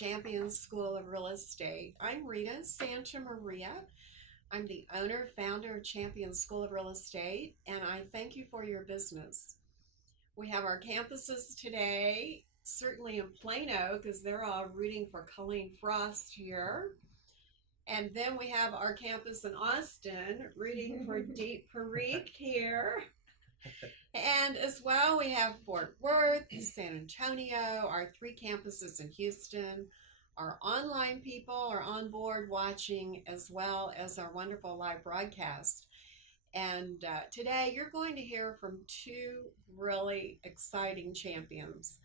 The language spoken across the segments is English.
Champions School of Real Estate. I'm Rita Santamaria. I'm the owner, founder of Champions School of Real Estate, and I thank you for your business. We have our campuses today, certainly in Plano, because they're all rooting for Colleen Frost here. And then we have our campus in Austin, rooting for Deep Parikh here. And as well, we have Fort Worth, San Antonio, our 3 campuses in Houston. Our online people are on board watching, as well as our wonderful live broadcast. And today you're going to hear from 2 really exciting champions.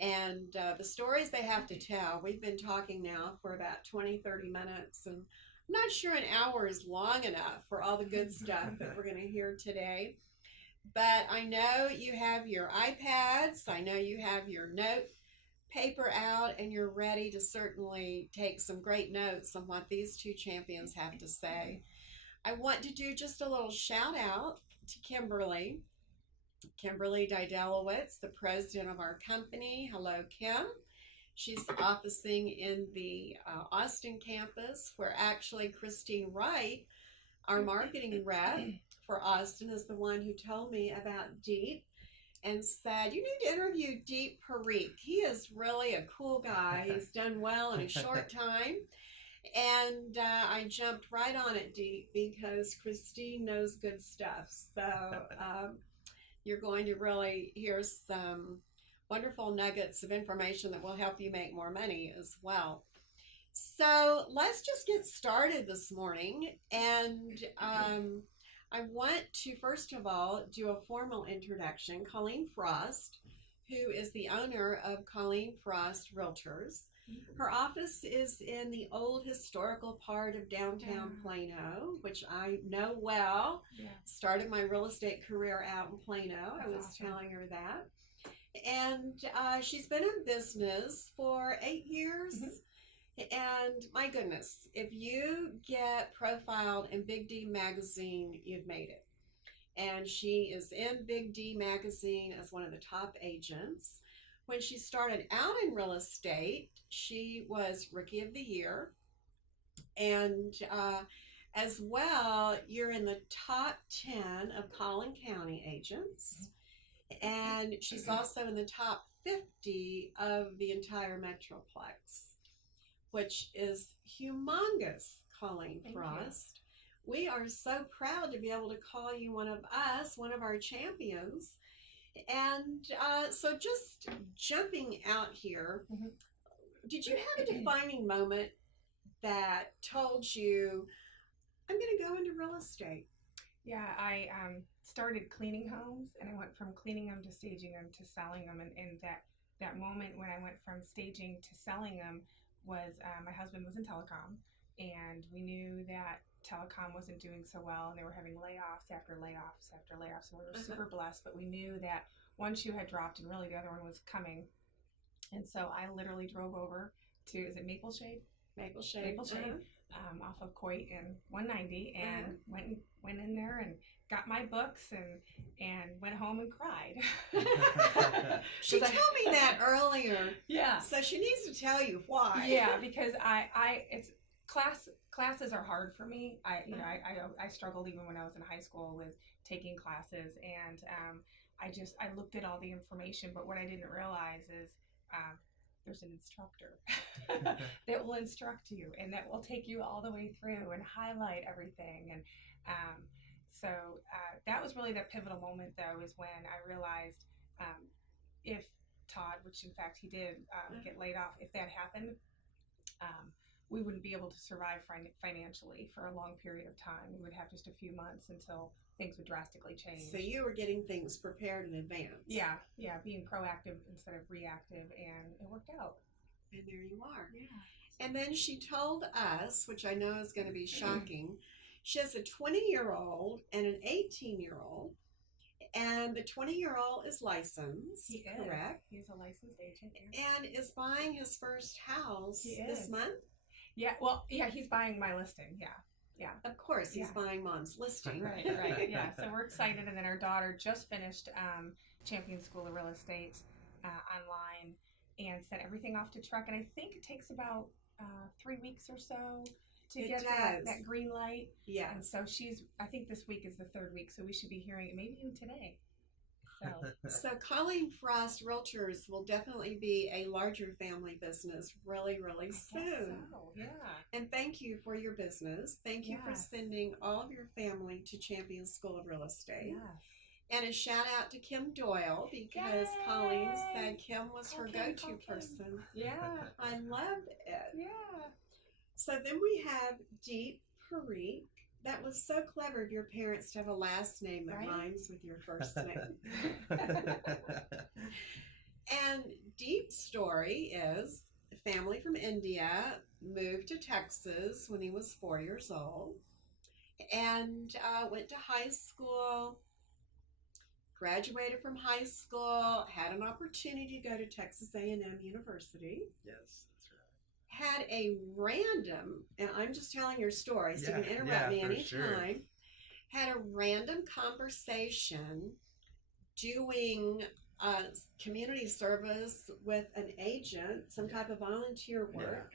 And the stories they have to tell, we've been talking now for about 20-30 minutes, and I'm not sure an hour is long enough for all the good stuff that we're going to hear today. But I know you have your iPads, I know you have your note paper out, and you're ready to certainly take some great notes on what these 2 champions have to say. I want to do just a little shout out to Kimberly Didelowitz, the president of our company. Hello, Kim. She's officing in the Austin campus, where actually Christine Wright, our marketing rep for Austin, is the one who told me about Deep and said, you need to interview Deep Parikh. He is really a cool guy. He's done well in a short time. And I jumped right on it, Deep, because Christine knows good stuff. So you're going to really hear some wonderful nuggets of information that will help you make more money as well. So let's just get started this morning. And I want to, first of all, do a formal introduction. Colleen Frost, who is the owner of Colleen Frost Realtors. Her office is in the old historical part of downtown Plano, which I know well. Yeah. Started my real estate career out in Plano. I was telling her that. And she's been in business for 8 years. And my goodness, if you get profiled in Big D Magazine, you've made it. And she is in Big D Magazine as one of the top agents. When she started out in real estate, she was Rookie of the Year. And as well, you're in the top 10 of Collin County agents. And she's also in the top 50 of the entire Metroplex, which is humongous, Colleen Frost. We are so proud to be able to call you one of us, one of our champions. And so just jumping out here, did you have a defining moment that told you, I'm going to go into real estate? Yeah, I started cleaning homes, and I went from cleaning them to staging them to selling them. And that moment when I went from staging to selling them was my husband was in telecom, and we knew that telecom wasn't doing so well, and they were having layoffs after layoffs after layoffs, and we were super blessed, but we knew that one shoe had dropped and really the other one was coming. And so I literally drove over to, is it Maple Shade, off of Coit and 190, and went in there and got my books and went home and cried. She told me that earlier. Yeah. So she needs to tell you why. Yeah, because it's classes are hard for me. I struggled even when I was in high school with taking classes, and I looked at all the information, but what I didn't realize is there's an instructor that will instruct you and that will take you all the way through and highlight everything. And so that was really that pivotal moment, though, is when I realized if Todd, which in fact he did get laid off, if that happened, we wouldn't be able to survive financially for a long period of time. We would have just a few months until things would drastically change. So you were getting things prepared in advance. Yeah, being proactive instead of reactive, and it worked out. And there you are. Yeah. And then she told us, which I know is going to be shocking, she has a 20-year-old and an 18-year-old, and the 20-year-old is licensed, he is. Correct? He's a licensed agent. And is buying his first house this month? Yeah, well, yeah, he's buying my listing, yeah. Of course, he's buying Mom's listing. Right, yeah. So we're excited, and then our daughter just finished Champions School of Real Estate online, and sent everything off to truck. And I think it takes about 3 weeks or so to It get does. that green light. Yeah. And so I think this week is the 3rd week, so we should be hearing it maybe even today. So Colleen Frost Realtors will definitely be a larger family business really, really soon. So, yeah. And thank you for your business. Thank you for Yes. sending all of your family to Champions School of Real Estate. Yes. And a shout out to Kim Doyle because Yay! Colleen said Kim was her Call Kim, go-to call Kim. person. Yeah. I love it. Yeah. So then we have Deep Parikh. That was so clever of your parents to have a last name that Right? rhymes with your first name. And Deep's story is a family from India moved to Texas when he was 4 years old and went to high school, graduated from high school, had an opportunity to go to Texas A&M University. Yes, that's right. Had a random, and I'm just telling your story, so you can interrupt me for anytime. sure. Had a random conversation doing community service with an agent, some type of volunteer work,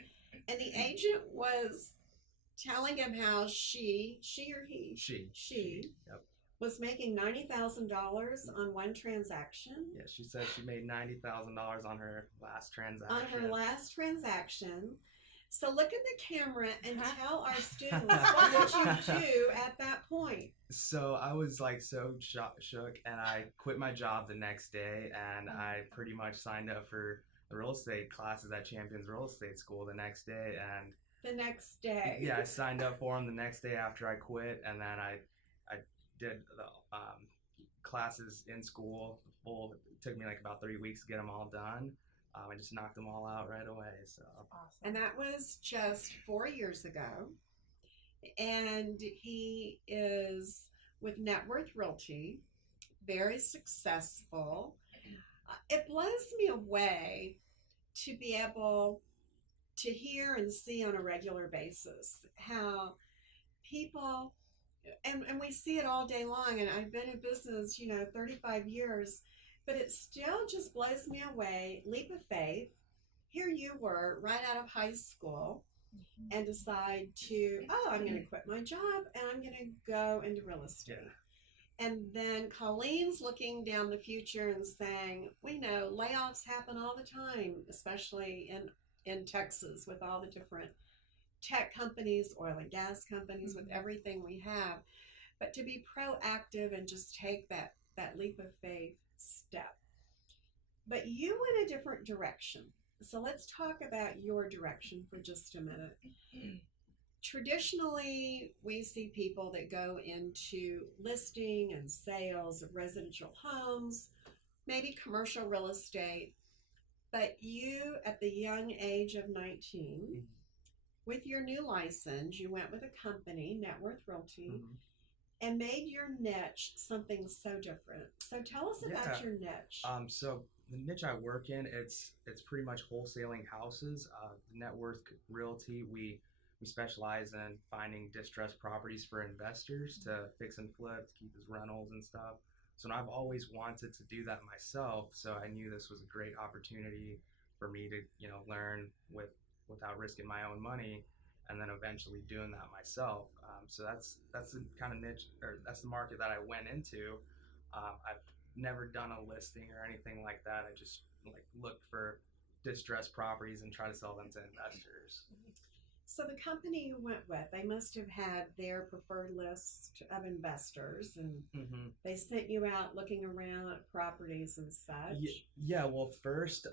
and the agent was telling him how she or he, she Yep. was making $90,000 on one transaction. Yeah, she said she made $90,000 on her last transaction. On her last transaction. So look at the camera and tell our students, what did you do at that point? So I was like so shook, and I quit my job the next day, and I pretty much signed up for the real estate classes at Champions Real Estate School the next day. And The next day. yeah, I signed up for them the next day after I quit, and then I did the classes in school. It took me like about 3 weeks to get them all done. I just knocked them all out right away. So Awesome. And that was just 4 years ago. And he is with NetWorth Realty, very successful. It blows me away to be able to hear and see on a regular basis how people, and we see it all day long, and I've been in business, 35 years, but it still just blows me away. Leap of faith. Here you were right out of high school and decide to, I'm going to quit my job and I'm going to go into real estate. Yeah. And then Colleen's looking down the future and saying, we know layoffs happen all the time, especially in Texas with all the different tech companies, oil and gas companies, with everything we have. But to be proactive and just take that leap of faith step. But you went a different direction. So let's talk about your direction for just a minute. Traditionally, we see people that go into listing and sales of residential homes, maybe commercial real estate, but you, at the young age of 19, with your new license, you went with a company, NetWorth Realty, and made your niche something so different. So tell us about your niche. So the niche I work in, it's pretty much wholesaling houses. NetWorth Realty, we specialize in finding distressed properties for investors to fix and flip, to keep as rentals and stuff. So I've always wanted to do that myself. So I knew this was a great opportunity for me to, learn without risking my own money, and then eventually doing that myself. So that's the kind of niche, or that's the market that I went into. I've never done a listing or anything like that. I just looked for distressed properties and try to sell them to investors. So the company you went with, they must have had their preferred list of investors, and they sent you out looking around at properties and such. Yeah. Well, first,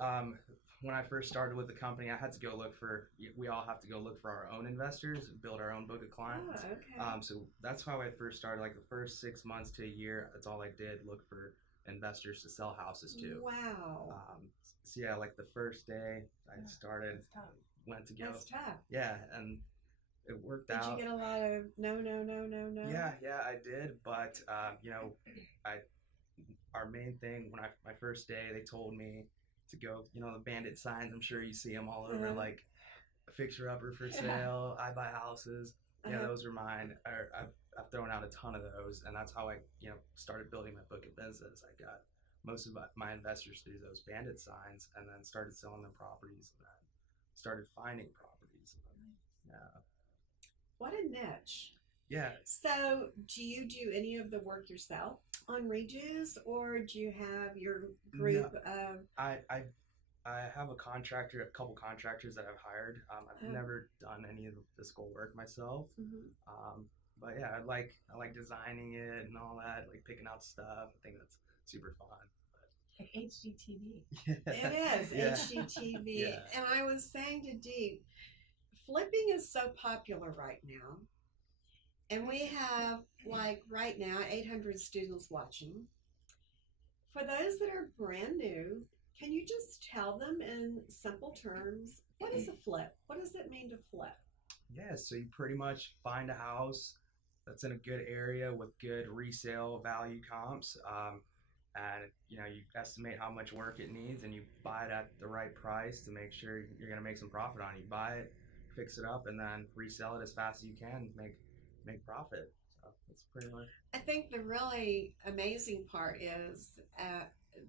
when I first started with the company, I had to go look for. We all have to go look for our own investors and build our own book of clients. Oh, okay. So that's how I first started. Like the first 6 months to a year, that's all I did. Look for investors to sell houses to. Wow. So yeah, like the first day I started. It's tough. Went to go. That's tough. Yeah, and it worked out. Did you get a lot of no? Yeah, I did. But our main thing when my first day, they told me to go. The bandit signs. I'm sure you see them all over, like fixer upper for sale. I buy houses. Yeah, those are mine. I've thrown out a ton of those, and that's how I started building my book of business. I got most of my investors through those bandit signs, and then started selling them properties, and then started finding properties. Yeah. What a niche. Yeah. So, do you do any of the work yourself on redos, or do you have your group of? I have a couple contractors that I've hired. I've never done any of the physical work myself. But yeah, I like designing it and all that, like picking out stuff. I think that's super fun. Like HGTV. It is Yeah. HGTV. Yeah. And I was saying to Deep, flipping is so popular right now. And we have, like right now, 800 students watching. For those that are brand new, can you just tell them in simple terms, what is a flip? What does it mean to flip? Yeah, so you pretty much find a house that's in a good area with good resale value comps, and you estimate how much work it needs, and you buy it at the right price to make sure you're going to make some profit on it. You buy it, fix it up, and then resell it as fast as you can to make profit. So that's pretty much. I think the really amazing part is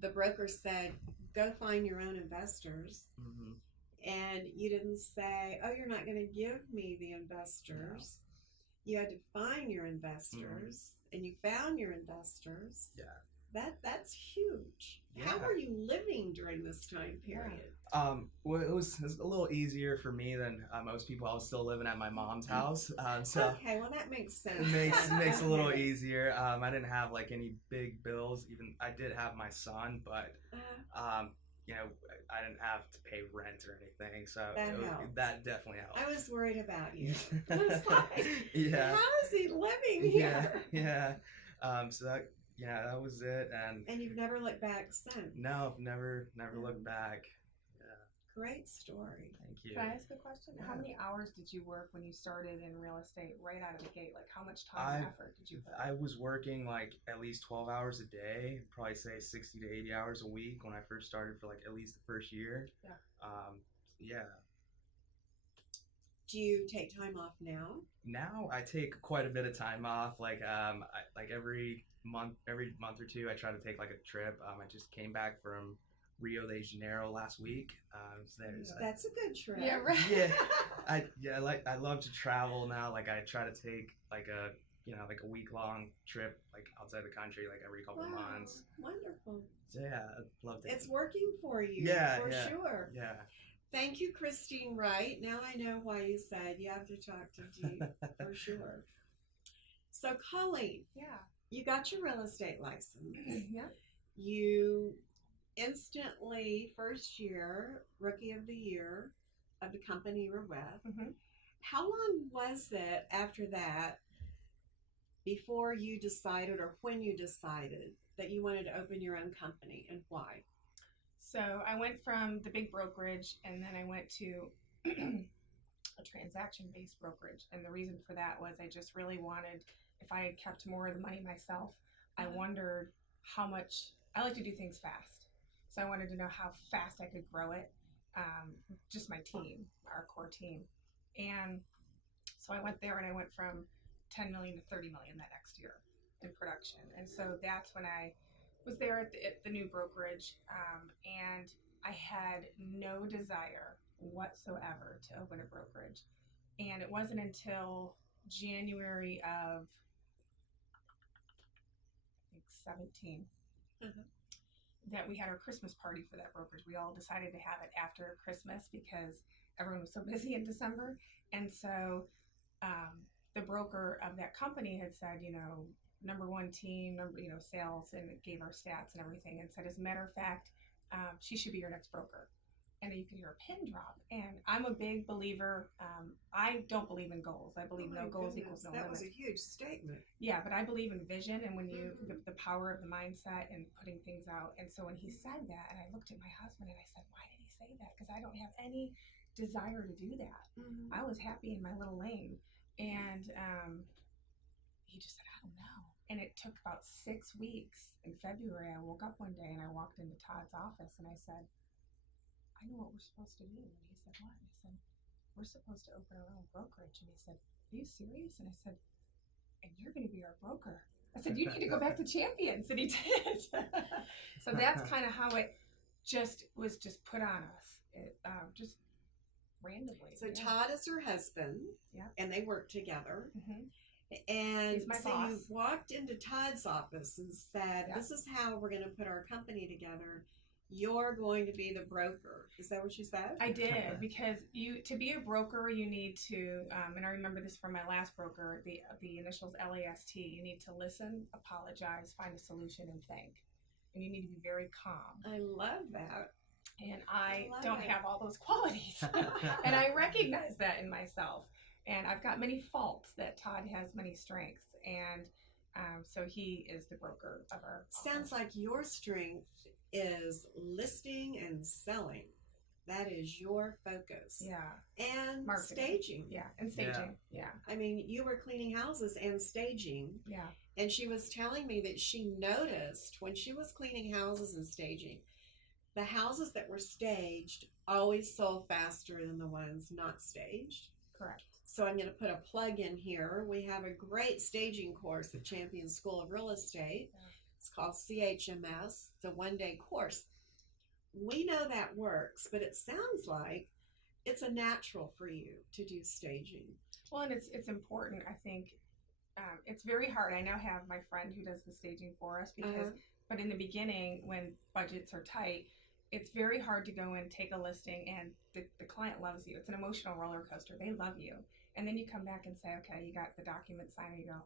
the broker said, go find your own investors. And you didn't say, oh, you're not going to give me the investors. No. You had to find your investors, and you found your investors. Yeah. That's huge. Yeah. How were you living during this time period? Well, it was a little easier for me than most people. I was still living at my mom's house. So okay, well that makes sense. It makes a little easier. I didn't have like any big bills. Even I did have my son, but I didn't have to pay rent or anything. So that definitely helped. I was worried about you. I was like, yeah. How is he living here? Yeah. So that was it. And you've never looked back since? No, never looked back. Great story. Thank you. Can I ask a question? Yeah. How many hours did you work when you started in real estate right out of the gate? Like how much time and effort did you put? I was working like at least 12 hours a day, probably say 60 to 80 hours a week when I first started for like at least the first year. Yeah. Yeah. Do you take time off now? Now I take quite a bit of time off. Like every month or two, I try to take like a trip. I just came back from Rio de Janeiro last week. That's a good trip. Yeah, right. Yeah, I love to travel now. Like I try to take like a week-long trip like outside the country like every couple of months. Wonderful. So yeah, I'd love to. It's working for you. Yeah, for sure. Yeah. Thank you, Christine Wright. Now I know why you said you have to talk to Dee for sure. So Colleen, you got your real estate license. Yeah. You instantly, first year, Rookie of the Year of the company you were with. How long was it after that before you decided, or when you decided, that you wanted to open your own company, and why? So I went from the big brokerage, and then I went to a transaction-based brokerage. And the reason for that was I just really wanted, if I had kept more of the money myself, I wondered how much, I like to do things fast. So I wanted to know how fast I could grow it, just my team, our core team. And so I went there, and I went from 10 million to 30 million that next year in production. And so that's when I was there at the new brokerage, and I had no desire whatsoever to open a brokerage. And it wasn't until January of, I think, 17. That we had our Christmas party for that brokerage. We all decided to have it after Christmas because everyone was so busy in December. And so the broker of that company had said, number one team, sales, and it gave our stats and everything, and said, as a matter of fact, she should be your next broker. And you could hear a pin drop. And I'm a big believer. I don't believe in goals. I believe no goals equals no limits. That was a huge statement. Yeah, but I believe in vision, and when you the power of the mindset and putting things out. And so when he said that, and I looked at my husband and I said, why did he say that? Because I don't have any desire to do that. I was happy in my little lane. And he just said, I don't know. And it took about 6 weeks. In February, I woke up one day and I walked into Todd's office and I said, I know what we're supposed to do. And he said, what? And I said, we're supposed to open our own brokerage. And he said, are you serious? And I said, and you're going to be our broker. I said, you need to go back to Champions, and he did. So that's kind of how it was put on us, just randomly. So Todd is her husband, Yeah. and they work together. Mm-hmm. And He's my so boss. you walked into Todd's office and said, Yeah. this is how we're going to put our company together. You're going to be the broker. Is that what you said? I did, because to be a broker, you need to, and I remember this from my last broker, the initials LAST. You need to listen, apologize, find a solution, and thank. And you need to be very calm. I love that. And I love don't it. have all those qualities. And I recognize that in myself. And I've got many faults that Todd has many strengths. And so he is the broker of our Sounds office. like your strength is listing and selling. That is your focus. Yeah. And Marketing. staging. Yeah. And staging. Yeah. I mean, you were cleaning houses and staging. Yeah. And she was telling me that she noticed when she was cleaning houses and staging, the houses that were staged always sold faster than the ones not staged. Correct. So I'm going to put a plug in here. We have a great staging course at Champions School of Real Estate. Yeah. It's called CHMS. It's a one-day course. We know that works, but it sounds like it's a natural for you to do staging. Well, and it's important. I think it's very hard. I now have my friend who does the staging for us because, but in the beginning, when budgets are tight, it's very hard to go and take a listing and the client loves you. It's an emotional roller coaster. They love you. And then you come back and say, okay, you got the document signed, and you go,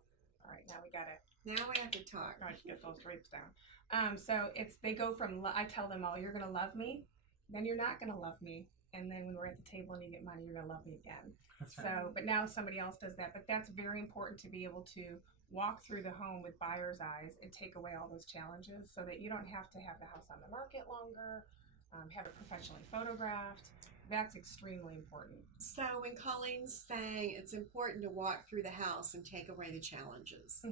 all right, now we got to. Now we have to talk. I should get those drapes down. So they go from, I tell them all, you're going to love me, then you're not going to love me. And then when we're at the table and you get money, you're going to love me again. So, but now somebody else does that. But that's very important to be able to walk through the home with buyer's eyes and take away all those challenges so that you don't have to have the house on the market longer, have it professionally photographed. That's extremely important. So when Colleen's saying it's important to walk through the house and take away the challenges,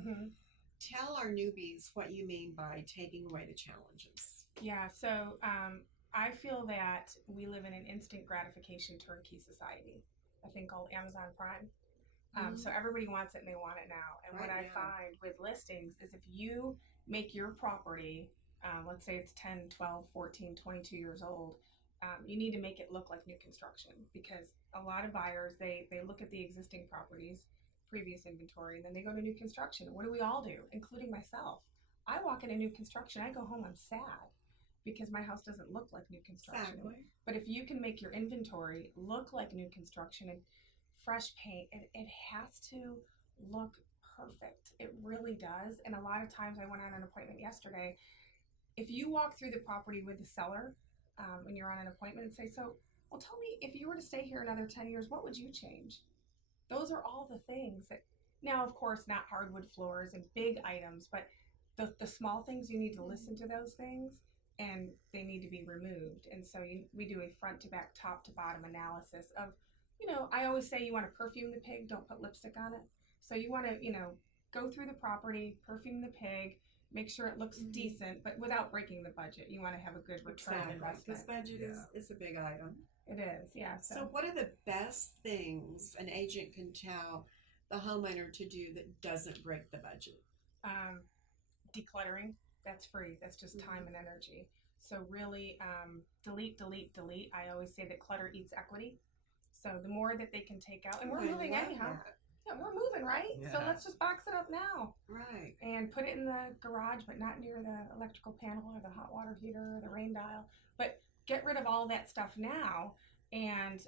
tell our newbies what you mean by taking away the challenges. Yeah, so I feel that we live in an instant gratification turnkey society, a thing called Amazon Prime. So everybody wants it and they want it now. And what I find with listings is if you make your property, let's say it's 10, 12, 14, 22 years old, you need to make it look like new construction, because a lot of buyers, they look at the existing properties, previous inventory, and then they go to new construction. What do we all do, including myself? I walk into new construction, I go home, I'm sad because my house doesn't look like new construction. Exactly. But if you can make your inventory look like new construction and fresh paint, it has to look perfect. It really does. And a lot of times, I went on an appointment yesterday. If you walk through the property with the seller when you're on an appointment and say, so, well, tell me, if you were to stay here another 10 years, what would you change? Those are all the things that, now, of course, not hardwood floors and big items, but the small things, you need to listen to those things, and they need to be removed. And so we do a front to back, top to bottom analysis of, I always say you want to perfume the pig, don't put lipstick on it. So you want to, go through the property, perfume the pig, make sure it looks decent, but without breaking the budget. You want to have a good return on investment. This budget is a big item. It is, yeah. So what are the best things an agent can tell the homeowner to do that doesn't break the budget? Decluttering, that's free. That's just time and energy. So really, delete. I always say that clutter eats equity. So the more that they can take out, and we're moving anyhow. Yeah, we're moving, right? Yeah. So let's just box it up now. Right. And put it in the garage, but not near the electrical panel or the hot water heater or the rain dial. But get rid of all that stuff now. And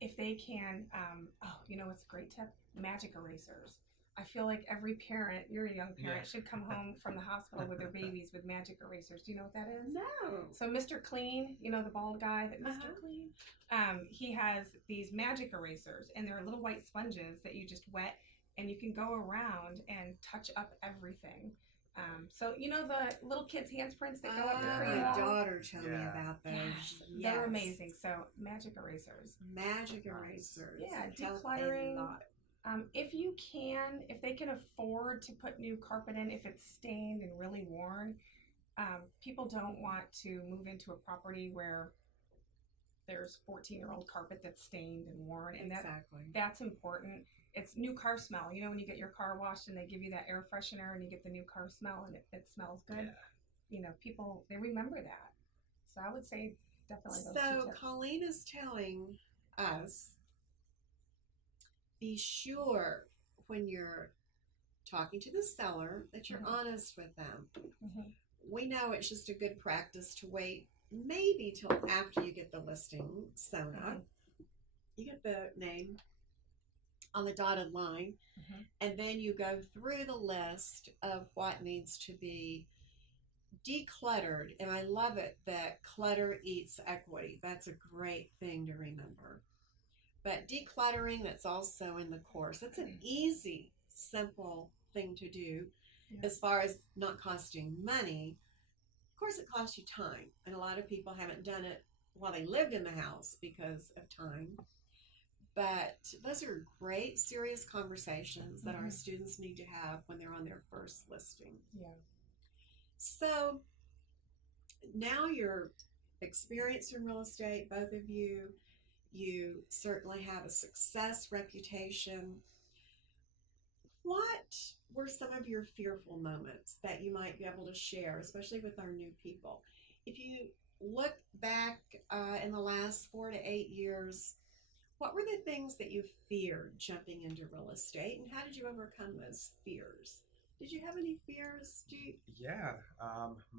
if they can, what's a great tip? Magic erasers. I feel like every parent, you're a young parent, should come home from the hospital with their babies with magic erasers. Do you know what that is? No. So Mr. Clean, the bald guy that Mr. Clean, he has these magic erasers, and they're little white sponges that you just wet, and you can go around and touch up everything. So the little kids' handprints that go up the cream My wall? daughter told me about those. Yes, they're amazing. So magic erasers. Magic erasers. Yeah, Help decluttering. a lot. If they can afford to put new carpet in, if it's stained and really worn, people don't want to move into a property where there's 14-year-old carpet that's stained and worn, and that's important. it's new car smell. You know, when you get your car washed and they give you that air freshener and you get the new car smell and it smells good. Yeah. You know, people, they remember that. So I would say definitely those two So tips. Colleen is telling us, be sure when you're talking to the seller that you're honest with them. Mhm. We know it's just a good practice to wait maybe till after you get the listing sewn up. You get the name on the dotted line, and then you go through the list of what needs to be decluttered. And I love it that clutter eats equity. That's a great thing to remember. But decluttering, that's also in the course. It's an easy, simple thing to do as far as not costing money. Of course, it costs you time, and a lot of people haven't done it while they lived in the house because of time. But those are great, serious conversations that our students need to have when they're on their first listing. Yeah. So now you're experienced in real estate, both of you. You certainly have a success reputation. What were some of your fearful moments that you might be able to share, especially with our new people? If you look back in the last 4 to 8 years, what were the things that you feared jumping into real estate, and how did you overcome those fears? Did you have any fears? Yeah,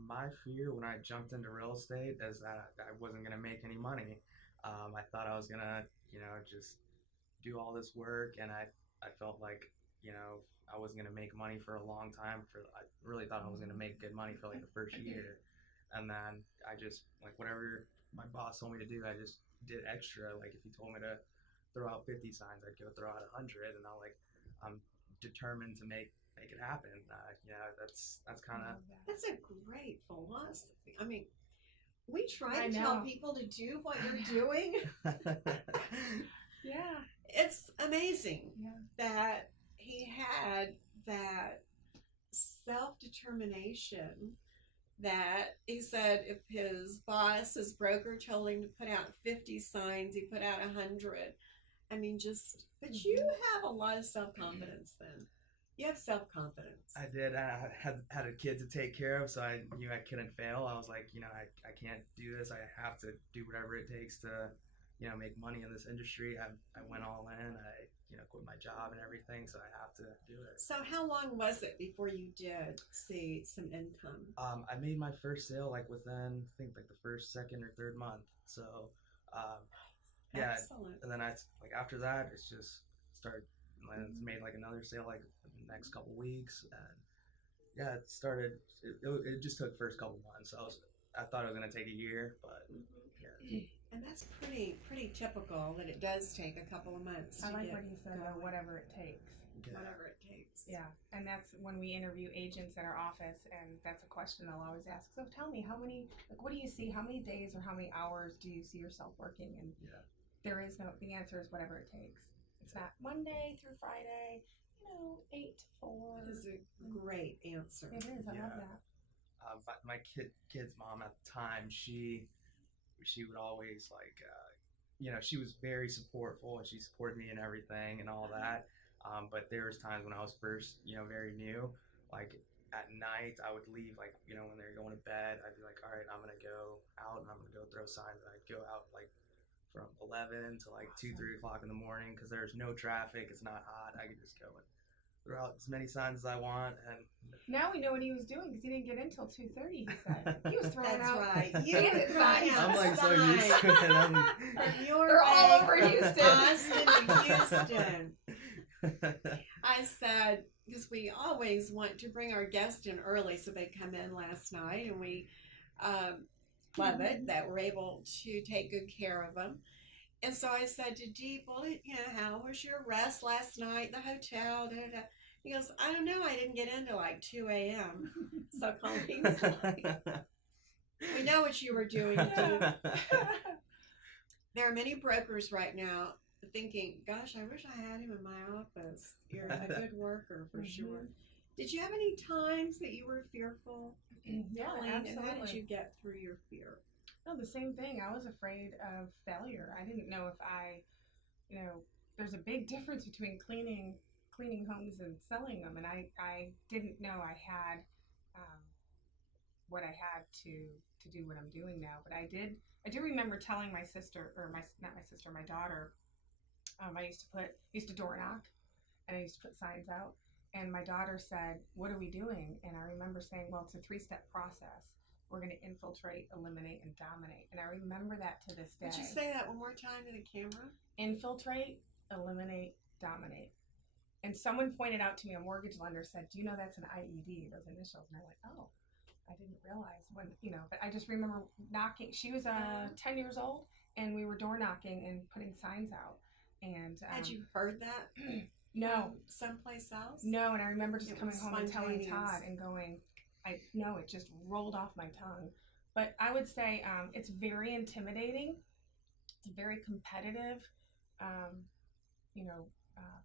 my fear when I jumped into real estate is that I wasn't going to make any money. I thought I was going to, just do all this work, and I felt like, I wasn't going to make money for a long time. I really thought I was going to make good money for like the first year. And then I just, like, whatever my boss told me to do, I just did extra. Like, if he told me to throw out 50 signs, I'd go throw out 100, and I'm determined to make it happen. That's kind of. That's a great philosophy. I mean, we try to tell people to do what you're doing. Yeah. It's amazing that he had that self-determination, that he said if his boss, his broker, told him to put out 50 signs, he put out 100. I mean, but you have a lot of self-confidence then. You have self-confidence. I did. I had a kid to take care of, so I knew I couldn't fail. I was like, I can't do this. I have to do whatever it takes to, make money in this industry. I went all in. I, quit my job and everything, so I have to do it. So how long was it before you did see some income? I made my first sale like within, I think, like the first, second, or third month. So, yeah. Excellent. And then after that, it's just started. I made like another sale like the next couple weeks, and yeah, it started. It just took first couple months. I thought it was gonna take a year, but yeah. And that's pretty typical that it does take a couple of months. I like what he said, whatever it takes. Yeah. Whatever it takes. Yeah, and that's when we interview agents at our office, and that's a question they'll always ask. So tell me, what do you see? How many days or how many hours do you see yourself working? And the answer is whatever it takes. It's not Monday through Friday, 8 to 4. That is a great answer. It is. I love that. But my kid's mom at the time, she would always she was very supportful, and she supported me in everything and all that. But there was times when I was first, very new, like at night I would leave, like, when they were going to bed, I'd be like, all right, I'm going to go out and I'm going to go throw signs. And I'd go out like from 11 to like 2, 3 o'clock in the morning because there's no traffic. It's not hot. I could just go and throw out as many signs as I want. And now we know what he was doing because he didn't get in till 2:30. He said he was throwing That's out. right. Signs. I'm like so used to it. They're all over Houston. Austin and Houston. I said, because we always want to bring our guests in early, so they come in last night, and we love it that we're able to take good care of them. And so I said to Deep, well, how was your rest last night, the hotel, da, da, da. He goes, I don't know, I didn't get in till like 2 a.m. So Colleen was like, we know what you were doing, Deep. There are many brokers right now thinking, gosh, I wish I had him in my office. You're a good worker for sure. Did you have any times that you were fearful? Yeah, Colleen, absolutely. and how did you get through your fear? No, the same thing. I was afraid of failure. I didn't know if I, there's a big difference between cleaning homes and selling them, and I didn't know I had what I had to do what I'm doing now. But I do remember telling my sister, or my daughter, I used to door knock, and I used to put signs out, and my daughter said, "What are we doing?" And I remember saying, "Well, it's a 3-step process. We're going to infiltrate, eliminate, and dominate." And I remember that to this day. Would you say that one more time to the camera? Infiltrate, eliminate, dominate. And someone pointed out to me, a mortgage lender said, "Do you know that's an IED, those initials?" And I went, "Oh, I didn't realize when, but I just remember knocking." She was 10 years old, and we were door knocking and putting signs out. And had you heard that? No. Someplace else? No, and I remember just It coming was home and telling spontaneous. Todd and going, it just rolled off my tongue. But I would say it's very intimidating. It's a very competitive,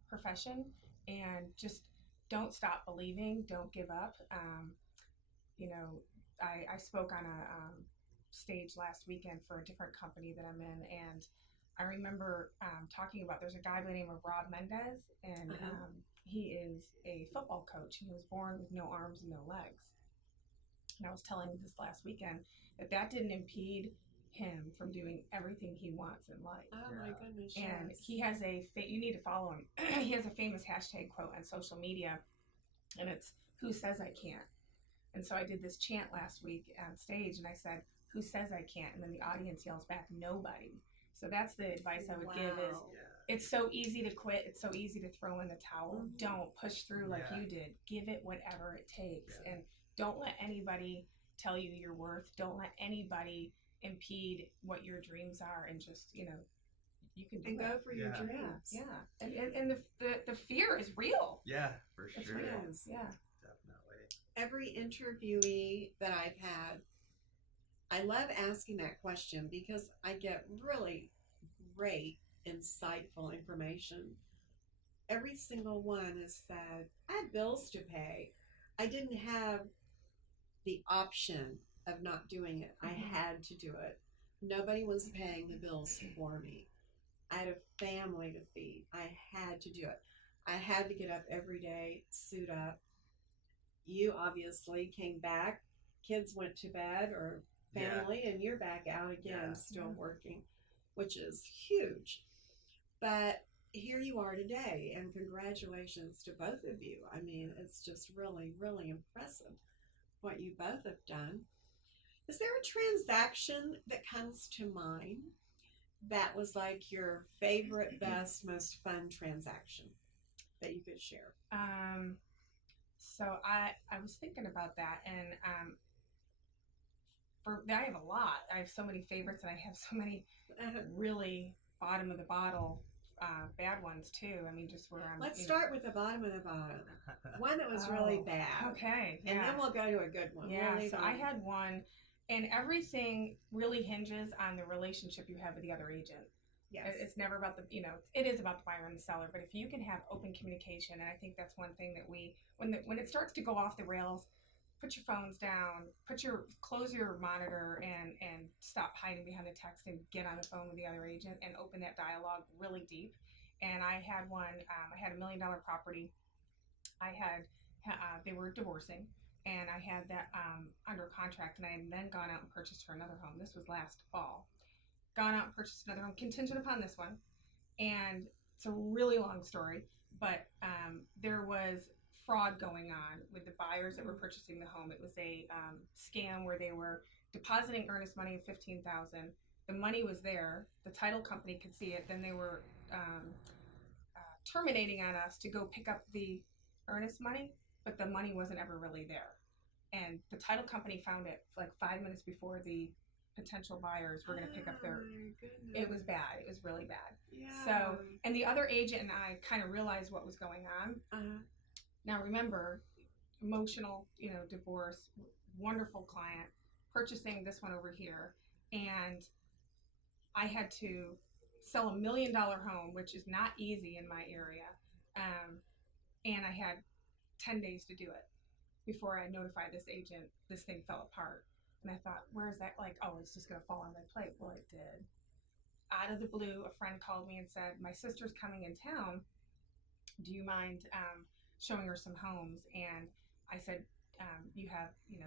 profession, and just don't stop believing. Don't give up. I spoke on a stage last weekend for a different company that I'm in, and I remember talking about, there's a guy by the name of Rob Mendez, and he is a football coach, and he was born with no arms and no legs. And I was telling him this last weekend that didn't impede him from doing everything he wants in life. Oh my goodness. And yes. he has you need to follow him. He has a famous hashtag quote on social media, and it's, "Who says I can't?" And so I did this chant last week on stage, and I said, "Who says I can't?" And then the audience yells back, "Nobody." So that's the advice I would give is, it's so easy to quit. It's so easy to throw in the towel. Mhm. Don't push through like you did. Give it whatever it takes. And don't let anybody tell you your worth. Don't let anybody impede what your dreams are, and just, you can do And it. go for your Yeah. dreams. Yeah. And the fear is real. Yeah, for It's sure. real. Yes. Yeah. Definitely. Every interviewee that I've had, I love asking that question because I get really great, insightful information. Every single one has said, "I had bills to pay. I didn't have the option of not doing it. I had to do it. Nobody was paying the bills for me. I had a family to feed. I had to do it. I had to get up every day, suit up." You obviously came back, kids went to bed or family, and you're back out again, still working, which is huge. But here you are today, and congratulations to both of you. I mean, it's just really, really impressive what you both have done. Is there a transaction that comes to mind that was like your favorite, best, most fun transaction that you could share? So I was thinking about that, and I have a lot. I have so many favorites, and I have so many really bottom of the bottle bad ones too. I mean, just where I'm. Let's start with the bottom of the bottom. One that was really bad. Okay. And then we'll go to a good one. Yeah. We'll So I had one, and everything really hinges on the relationship you have with the other agent. Yes. It's never about it is about the buyer and the seller, but if you can have open communication, and I think that's one thing that when it starts to go off the rails, put your phones down, close your monitor, and stop hiding behind the text, and get on the phone with the other agent and open that dialogue really deep. And I had one, I had $1 million property. They were divorcing, and I had that under contract, and I had then gone out and purchased her another home. This was last fall. Gone out and purchased another home contingent upon this one, and it's a really long story, but there was fraud going on with the buyers that were purchasing the home. It was a scam where they were depositing earnest money of $15,000. The money was there. The title company could see it. Then they were terminating on us to go pick up the earnest money, but the money wasn't ever really there. And the title company found it like 5 minutes before the potential buyers were going to pick up their. It was bad. It was really bad. Yeah. So, and the other agent and I kind of realized what was going on. Now remember, emotional, divorce, wonderful client, purchasing this one over here, and I had to sell $1 million home, which is not easy in my area, and I had 10 days to do it before I notified this agent. This thing fell apart. And I thought, where is that? Like, oh, it's just going to fall on my plate. Well, it did. out of the blue, a friend called me and said, my sister's coming in town. Do you mind showing her some homes? And I said,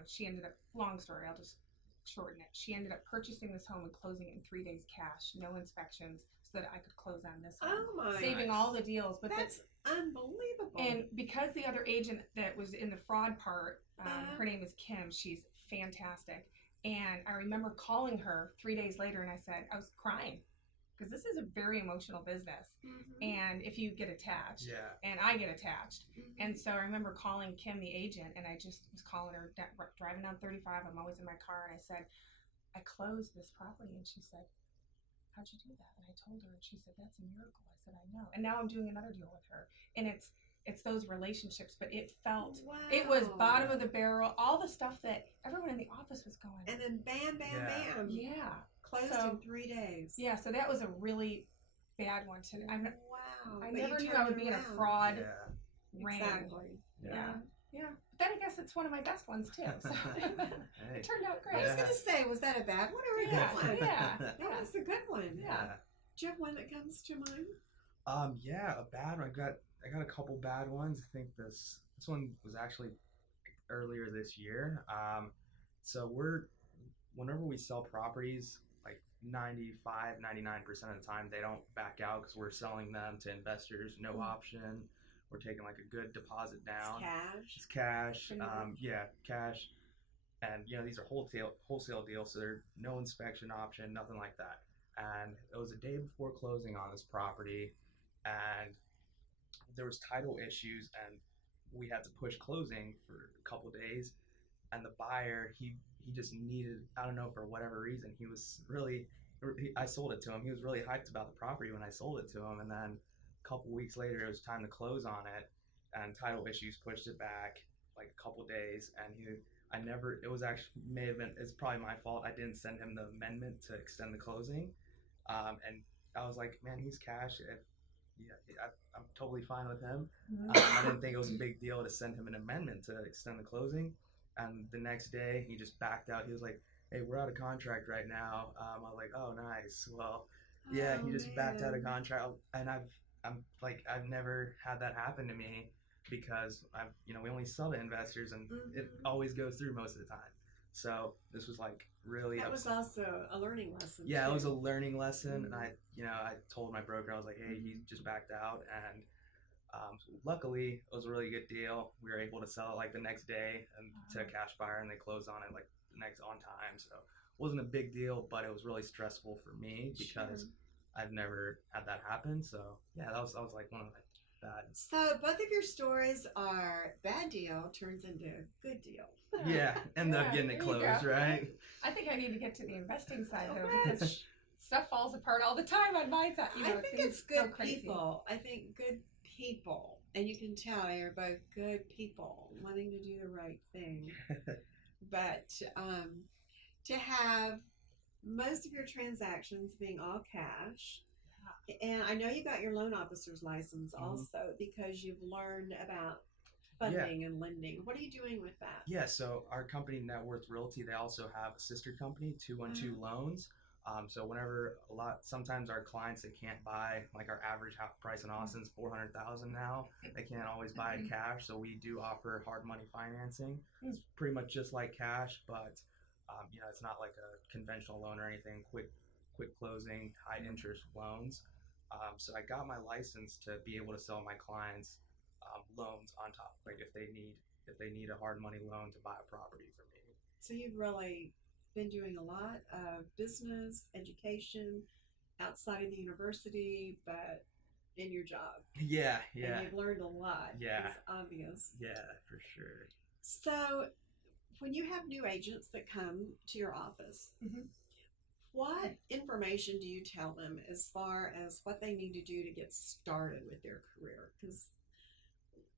she ended up, long story, I'll just shorten it. She ended up purchasing this home and closing it in 3 days cash, no inspections, so that I could close on this one. Oh my! Saving all the deals. But that's unbelievable. And because the other agent that was in the fraud part, her name is Kim, she's fantastic. And I remember calling her 3 days later, and I said, I was crying, because this is a very emotional business. And if you get attached, and I get attached. And so I remember calling Kim, the agent, and I just was calling her, driving down 35. I'm always in my car, and I said, I closed this property. And she said, how'd you do that? And I told her, and she said, that's a miracle. I said, I know. And now I'm doing another deal with her. And it's those relationships, but it felt, it was bottom of the barrel, all the stuff that everyone in the office was going. And then bam, bam, bam. Yeah. Closed in 3 days. Yeah, so that was a really bad one to. Wow. I never knew I would be in a fraud ring. Exactly. Yeah. But then I guess it's one of my best ones too. So it turned out great. I was gonna say, was that a bad one or a good one? Yeah. That was a good one. Yeah. Do you have one that comes to mind? A bad one. I got a couple bad ones. I think this one was actually earlier this year. So whenever we sell properties, like 99% of the time, they don't back out because we're selling them to investors, no option. We're taking like a good deposit down. It's cash. It's cash. Cash. And these are wholesale deals, so there's no inspection option, nothing like that. And it was a day before closing on this property, and there was title issues, and we had to push closing for a couple days. And the buyer, he just needed, I don't know, for whatever reason, I sold it to him. He was really hyped about the property when I sold it to him. And then a couple weeks later, it was time to close on it, and title issues pushed it back like a couple days. And it's probably my fault. I didn't send him the amendment to extend the closing. And I was like, man, he's cash. I'm totally fine with him. I didn't think it was a big deal to send him an amendment to extend the closing. And the next day, he just backed out. He was like, hey, we're out of contract right now. I was like, oh, nice. Well, he just backed out of contract. And I've never had that happen to me, because we only sell to investors, and it always goes through most of the time. So this was like really. That was also a learning lesson. Yeah, too. It was a learning lesson, and I told my broker, I was like, hey, he just backed out, and luckily it was a really good deal. We were able to sell it like the next day and to a cash buyer, and they closed on it like the next on time. So it wasn't a big deal, but it was really stressful for me because I've never had that happen. So that was like one of my bad. So both of your stories are bad deal turns into good deal. End up getting it closed, right? I think I need to get to the investing side though, because stuff falls apart all the time on my side. I think it's good people. I think good people, and you can tell they are both good people wanting to do the right thing. But to have most of your transactions being all cash, and I know you got your loan officer's license also because you've learned about funding and lending. What are you doing with that? Yeah, so our company, NetWorth Realty, they also have a sister company, 212 Loans. So sometimes our clients, they can't buy, like our average house price in Austin is $400,000 now. They can't always buy it cash, so we do offer hard money financing. It's pretty much just like cash, but it's not like a conventional loan or anything. Quick closing, high interest loans. So I got my license to be able to sell my clients loans on top, like if they need a hard money loan to buy a property from me. So you've really been doing a lot of business education outside of the university, but in your job. Yeah. And you've learned a lot. Yeah. It's obvious. Yeah, for sure. So when you have new agents that come to your office, what information do you tell them as far as what they need to do to get started with their career? Because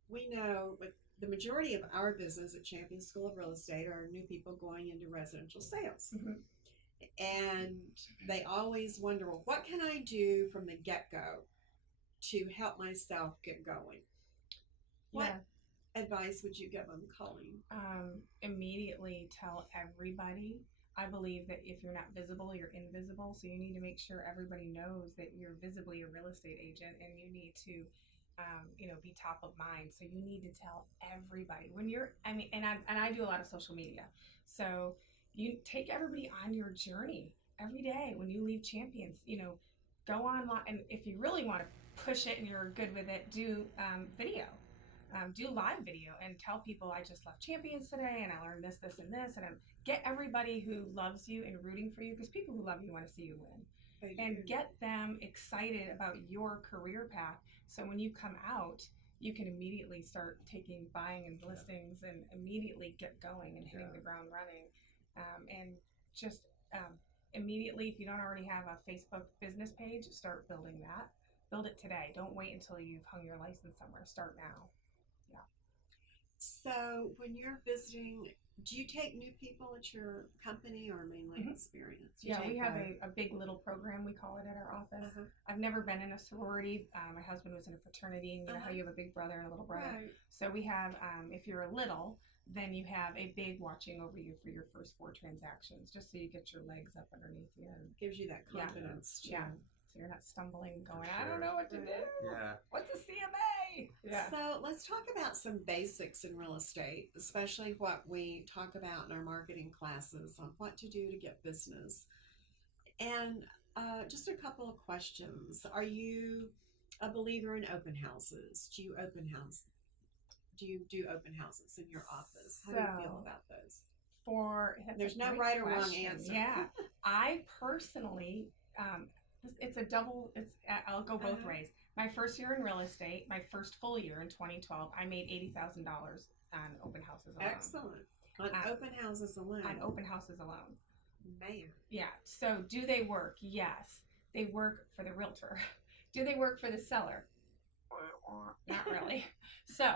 we know with the majority of our business at Champions School of Real Estate are new people going into residential sales. And they always wonder, well, what can I do from the get-go to help myself get going? What advice would you give them, Colleen? Immediately tell everybody I believe that if you're not visible, you're invisible. So you need to make sure everybody knows that you're visibly a real estate agent, and you need to, be top of mind. So you need to tell everybody when you're. And I do a lot of social media. So you take everybody on your journey every day when you leave Champions. Go online, and if you really want to push it and you're good with it, do video. Do live video and tell people I just left Champions today and I learned this, this, and this, and get everybody who loves you and rooting for you, because people who love you want to see you win, and get them excited about your career path. So when you come out, you can immediately start taking buying and listings and immediately get going and hitting the ground running, and just immediately, if you don't already have a Facebook business page, start building that. Build it today. Don't wait until you've hung your license somewhere. Start now. So when you're visiting, do you take new people at your company or mainly experience? We have a big little program, we call it, at our office. I've never been in a sorority. My husband was in a fraternity, and you know how you have a big brother and a little brother. Right. So we have, if you're a little, then you have a big watching over you for your first 4 transactions, just so you get your legs up underneath you. And gives you that confidence. Yeah. So you're not stumbling, going, Sure. I don't know what to do. Yeah. What's a CMA? Yeah. So let's talk about some basics in real estate, especially what we talk about in our marketing classes on what to do to get business. And just a couple of questions. Are you a believer in open houses? Do you open house? Do you do open houses in your office? How do you feel about those? There's no right or wrong answer. Yeah. I personally, I'll go both ways. My first year in real estate, my first full year in 2012, I made $80,000 on open houses alone. Excellent. On open houses alone. On open houses alone. Man. Yeah. So do they work? Yes. They work for the realtor. Do they work for the seller? Not really. So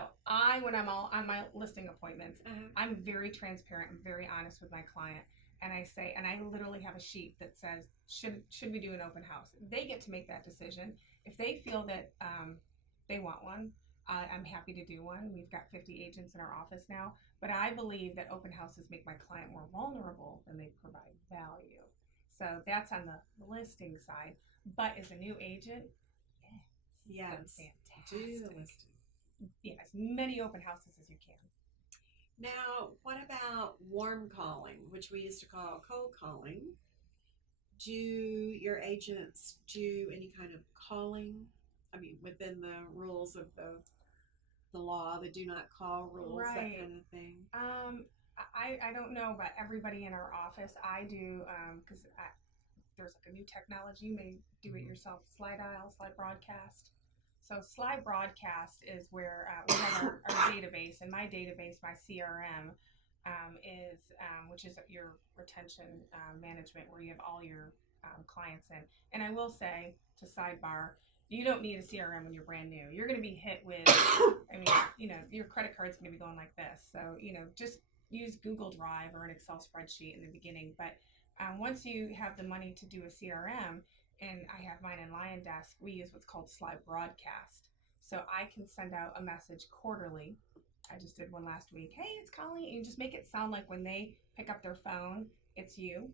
when I'm all on my listing appointments, I'm very transparent and very honest with my client. And I say, and I literally have a sheet that says, should we do an open house? They get to make that decision. If they feel that they want one, I'm happy to do one. We've got 50 agents in our office now. But I believe that open houses make my client more vulnerable than they provide value. So that's on the listing side. But as a new agent, yes, fantastic. Do the listing. Yeah, as many open houses as you can. Now, what about warm calling, which we used to call cold calling? Do your agents do any kind of calling? I mean, within the rules of the law, the do not call rules, that kind of thing? I don't know about everybody in our office. I do, because there's like a new technology. You may do it yourself. Slide broadcast. So slide broadcast is where we have our database, and my database, my CRM, is which is your retention management, where you have all your clients in. And I will say, to sidebar, you don't need a CRM when you're brand new. You're going to be hit with, your credit card's going to be going like this. So, just use Google Drive or an Excel spreadsheet in the beginning. But once you have the money to do a CRM, and I have mine in Lion Desk, we use what's called slide broadcast. So I can send out a message quarterly. I just did one last week. Hey, it's Colleen. And you just make it sound like when they pick up their phone, it's you.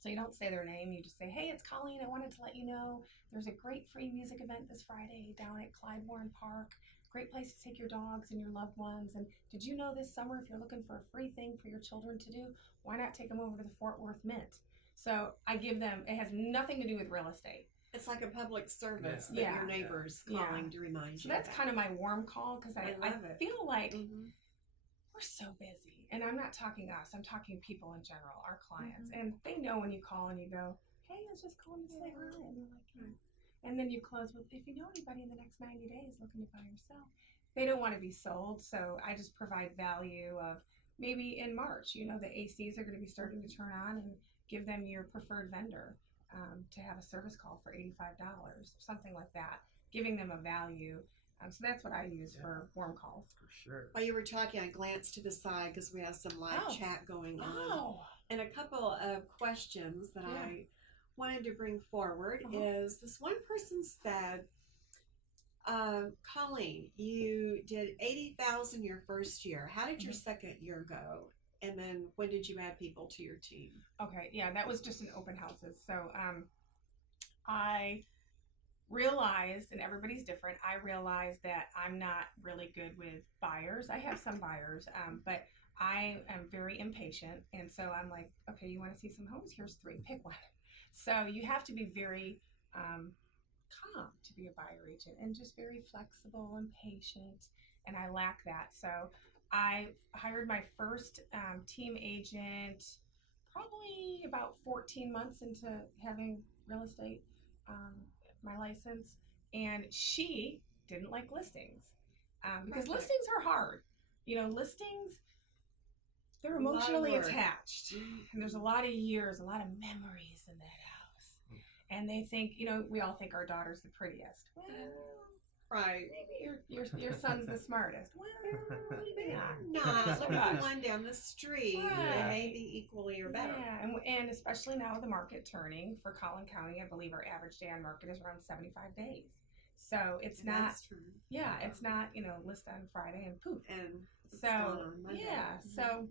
So you don't say their name. You just say, hey, it's Colleen. I wanted to let you know there's a great free music event this Friday down at Clyde Warren Park. Great place to take your dogs and your loved ones. And did you know this summer, if you're looking for a free thing for your children to do, why not take them over to the Fort Worth Mint? So I give them, it has nothing to do with real estate. It's like a public service that your neighbor's calling to remind you. So that's kind of my warm call, because I feel like we're so busy. And I'm not talking us, I'm talking people in general, our clients. And they know when you call and you go, hey, I was just calling to say hi. And they're like, and then you close with, if you know anybody in the next 90 days looking to buy or sell. They don't want to be sold. So I just provide value of maybe in March, the ACs are going to be starting to turn on, and give them your preferred vendor to have a service call for $85 or something like that, giving them a value. So that's what I use for warm calls. For sure. While you were talking, I glanced to the side because we have some live chat going on. And a couple of questions that I wanted to bring forward is this one person said, Colleen, you did $80,000 your first year. How did your second year go? And then when did you add people to your team? Okay, yeah, that was just in open houses. So I realized, and everybody's different, I realized that I'm not really good with buyers. I have some buyers, but I am very impatient. And so I'm like, okay, you want to see some homes? Here's 3, pick one. So you have to be very calm to be a buyer agent, and just very flexible and patient. And I lack that. So I hired my first team agent probably about 14 months into having real estate, my license, and she didn't like listings because Perfect. listings are hard. You know, listings, they're A lot of emotionally work. attached, and there's a lot of years, a lot of memories in that house. And they think, you know, we all think our daughter's the prettiest. Well, Right. maybe your son's the smartest. Well, maybe not. Not. So Look at much. the one down the street. Right. They may be equally or better. Yeah, and especially now with the market turning for Collin County, I believe our average day on market is around 75 days. So it's not, That's true. yeah, it's not, you know, list on Friday and poof. And it's So, gone on Monday. yeah, Mhm. so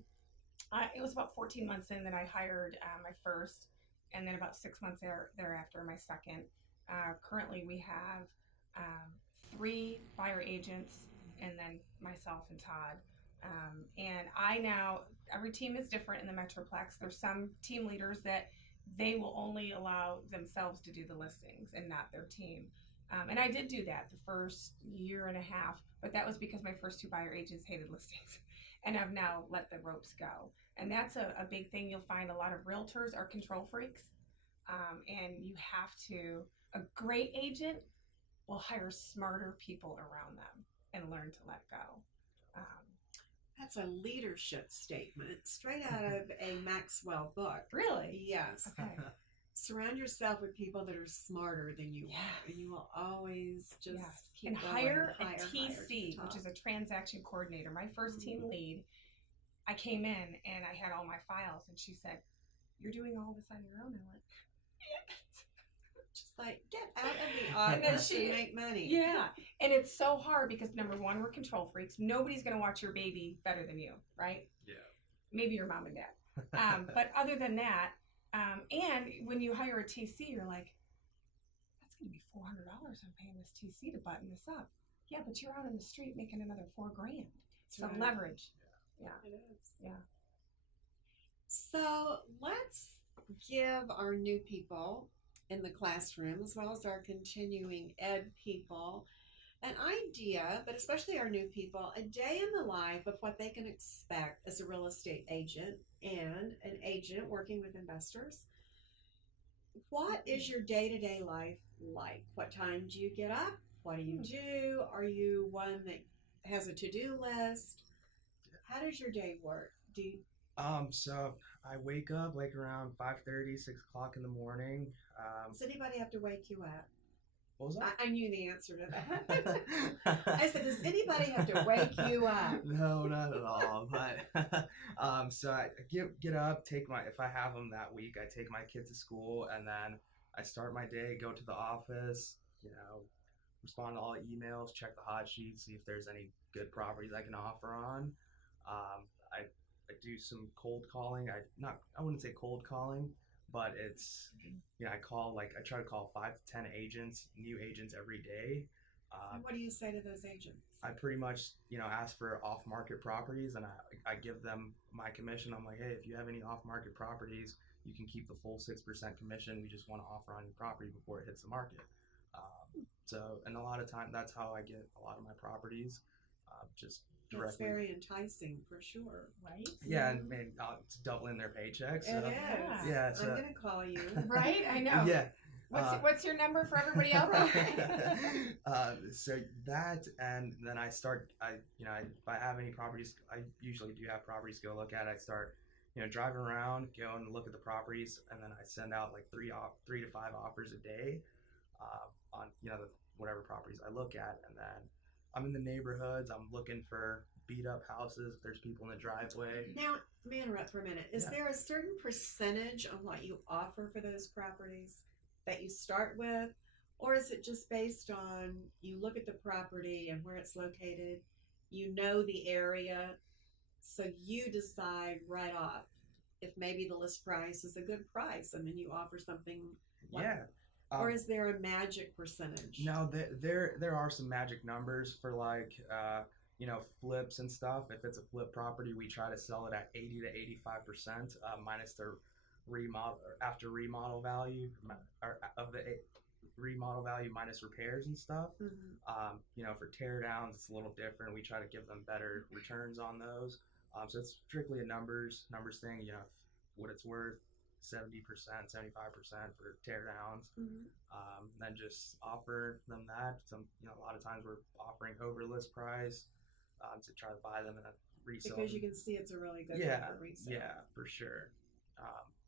it was about 14 months in that I hired my first, and then about 6 months thereafter, my second. Currently, we have 3 buyer agents, and then myself and Todd. And I now, every team is different in the Metroplex. There's some team leaders that they will only allow themselves to do the listings and not their team. And I did do that the first year and a half, but that was because my first 2 buyer agents hated listings. And I've now let the ropes go. And that's a big thing. You'll find a lot of realtors are control freaks. And you have to, a great agent will hire smarter people around them and learn to let go. That's a leadership statement straight out of a Maxwell book. Really? Yes. Okay. Surround yourself with people that are smarter than you Yes. are, and you will always just Yes. keep And going. hire a higher to TC, the which top. is a transaction coordinator. My first Mhm. team lead, I came in and I had all my files, and she said, "You're doing all this on your own?" I went, just like get out of the And then office she- and make money. yeah. And it's so hard because number one, we're control freaks. Nobody's going to watch your baby better than you, right? Yeah. Maybe your mom and dad. But other than that, and when you hire a TC, you're like, that's going to be $400 I'm paying this TC to button this up. Yeah, but you're out in the street making another $4,000. So right. leverage. Yeah. It is. Yeah. So let's give our new people in the classroom, as well as our continuing ed people, an idea, but especially our new people, a day in the life of what they can expect as a real estate agent and an agent working with investors. What is your day-to-day life like? What time do you get up? What do you do? Are you one that has a to-do list? How does your day work? Do you, So I wake up like around 5:30, 6 o'clock in the morning. does anybody have to wake you up? What was that? I knew the answer to that. I said, does anybody have to wake you up? No, not at all. But so I get up, if I have them that week, I take my kid to school, and then I start my day, go to the office, respond to all emails, check the hot sheets, see if there's any good properties I can offer on. I do some cold calling. I wouldn't say cold calling, but it's I try to call 5 to 10 agents, new agents every day. What do you say to those agents? I pretty much ask for off-market properties, and I give them my commission. I'm like, hey, if you have any off-market properties, you can keep the full 6% commission. We just want to offer on your property before it hits the market. And a lot of time, that's how I get a lot of my properties, just directly. That's very enticing for sure. Right? Yeah, and it's doubling their paychecks. So. It is. Yeah, I'm going to call you. Right? I know. Yeah. What's your number for everybody else? So that, and then I start. If I have any properties, I usually do have properties to go look at. I start, driving around, go and look at the properties, and then I send out like 3 to 5 offers a day, on whatever properties I look at, and then I'm in the neighborhoods. I'm looking for beat up houses. If there's people in the driveway. Now, let me interrupt for a minute. Is Yeah. there a certain percentage on what you offer for those properties that you start with? Or is it just based on you look at the property and where it's located, you know the area, So you decide right off if maybe the list price is a good price, and then you offer something. Like, Yeah. or is there a magic percentage? No, there are some magic numbers for like flips and stuff. If it's a flip property, we try to sell it at 80 to 85% minus the remodel after remodel value or of the remodel value minus repairs and stuff. For tear downs, it's a little different. We try to give them better returns on those. So it's strictly a numbers thing. What it's worth. 70%, 75% for tear downs. Then just offer them that. A lot of times we're offering over list price to try to buy them in a resale. Because you can see it's a really good resale. Yeah, for sure.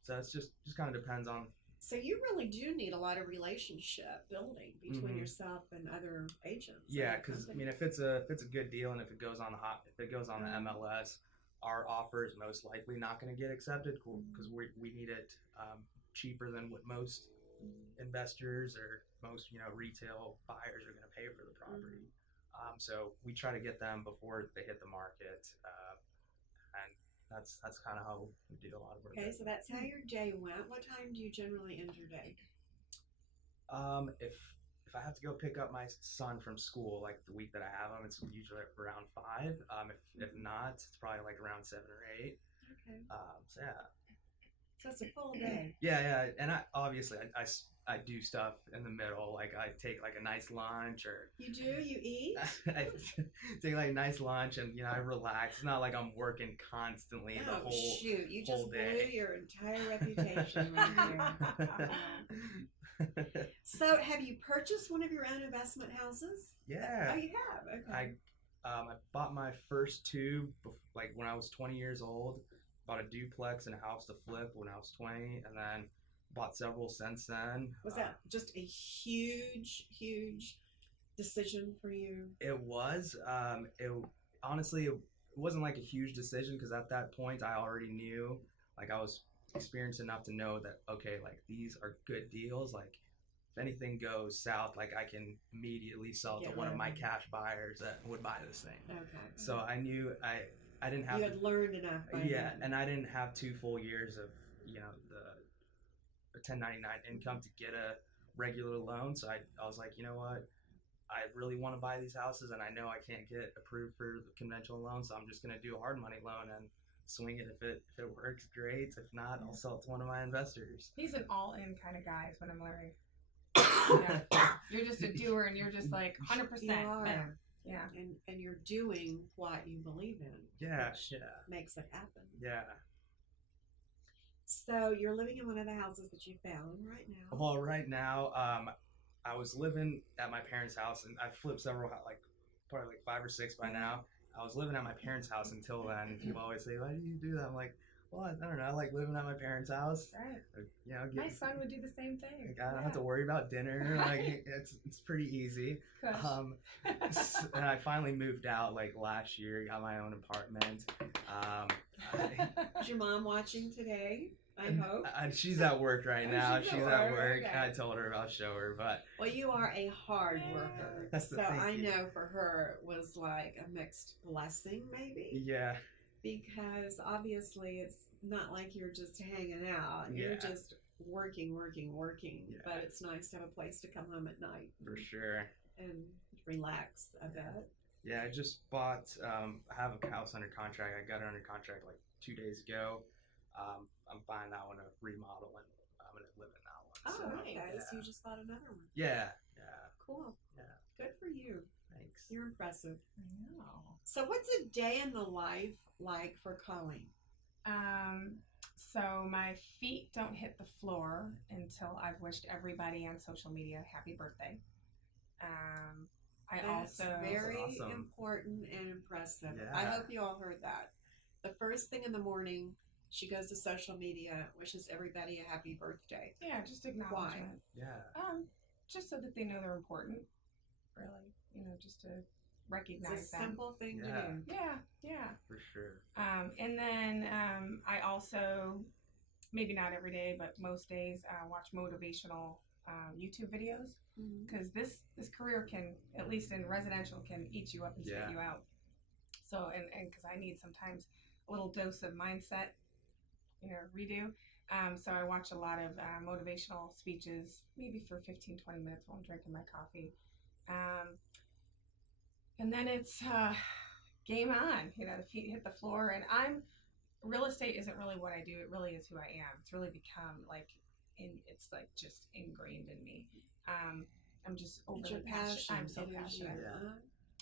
So it's just kind of depends on. So you really do need a lot of relationship building between yourself and other agents. Yeah, because if it's a good deal and if it goes on the MLS. Our offer is most likely not going to get accepted because we need it cheaper than what most investors or most retail buyers are going to pay for the property. So we try to get them before they hit the market, and that's kind of how we do a lot of work. Okay, so that's how your day went. What time do you generally end your day? If I have to go pick up my son from school, like the week that I have him, it's usually around 5. If not, it's probably like around 7 or 8. Okay. So yeah. So it's a full day. Yeah, and I obviously I do stuff in the middle, like I take like a nice lunch or. You do? You eat? I take like a nice lunch and I relax. It's not like I'm working constantly the whole shoot! You just blew day. your entire reputation right there. So, have you purchased one of your own investment houses? Yeah. Oh, you have? Okay. I bought my first 2 like when I was 20 years old. Bought a duplex and a house to flip when I was 20, and then bought several since then. Was that just a huge decision for you? It was. Honestly, it wasn't like a huge decision because at that point I already knew, like I was experienced enough to know that okay, like these are good deals. Like if anything goes south, like I can immediately sell it to one of my cash buyers that would buy this thing. Okay. So I knew I didn't have. You had learned enough. And I didn't have 2 full years of the 1099 income to get a regular loan. So I was like, you know what, I really want to buy these houses, and I know I can't get approved for the conventional loan, so I'm just gonna do a hard money loan and swing it. If it works, great. If not, I'll sell it to one of my investors. He's an all-in kind of guy is what I'm learning. You're just a doer, and you're just like 100%. Yeah. And you're doing what you believe in. Yeah. Makes it happen. Yeah. So you're living in one of the houses that you found right now. Well, right now, I was living at my parents' house, and I've flipped several, probably like 5 or 6 by now. I was living at my parents' house until then. And people always say, "Why do you do that?" I'm like, well, I don't know. I like living at my parents' house. Right. My son would do the same thing. Like, I don't have to worry about dinner. Like it's pretty easy. And I finally moved out like last year. Got my own apartment. Is your mom watching today? I hope. She's at work right now. She's at work. Okay. I told her I'll show her, but. Well, you are a hard worker, so I know for her it was like a mixed blessing, maybe. Yeah. Because obviously it's not like you're just hanging out. You're just working. Yeah. But it's nice to have a place to come home at night. For sure. And relax a bit. Yeah, I just bought, I have a house under contract. I got it under contract like 2 days ago. I'm buying that one, a remodel, and I'm going to live in that one. Oh, okay. So you just bought another one. Yeah. Cool. Yeah. Good for you. Thanks. You're impressive. I know. So what's a day in the life like for Colleen? So my feet don't hit the floor until I've wished everybody on social media happy birthday. That's very important and impressive. Yeah. I hope you all heard that. The first thing in the morning, she goes to social media, wishes everybody a happy birthday. Yeah, just acknowledgement. Yeah. Just so that they know they're important. Really, just to recognize it's a them. simple thing to do. Yeah. For sure. And then I also, maybe not every day, but most days, watch motivational YouTube videos, because this career can, at least in residential, can eat you up and spit you out. So, and because I need sometimes a little dose of mindset, redo. So I watch a lot of motivational speeches, maybe for 15, 20 minutes while I'm drinking my coffee. And then it's game on, the feet hit the floor. And real estate isn't really what I do. It really is who I am. It's really become it's like just ingrained in me. I'm just overly passionate. I'm so passionate.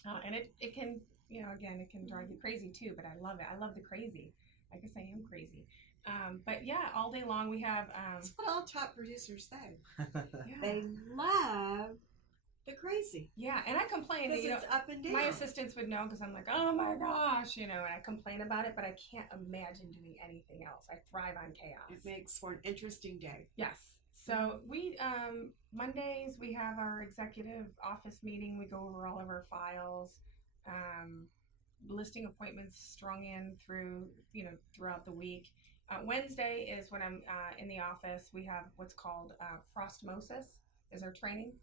Yeah. And it can, again, it can drive you crazy too, but I love it. I love the crazy. I guess I am crazy. But yeah, all day long we have. That's what all top producers say. Yeah. They love the crazy. Yeah, and I complain. Because it's up and down. My assistants would know because I'm like, oh my gosh, and I complain about it, but I can't imagine doing anything else. I thrive on chaos. It makes for an interesting day. Yes. So we Mondays we have our executive office meeting. We go over all of our files, listing appointments strung in throughout the week. Wednesday is when I'm in the office. We have what's called Frostmosis is our training.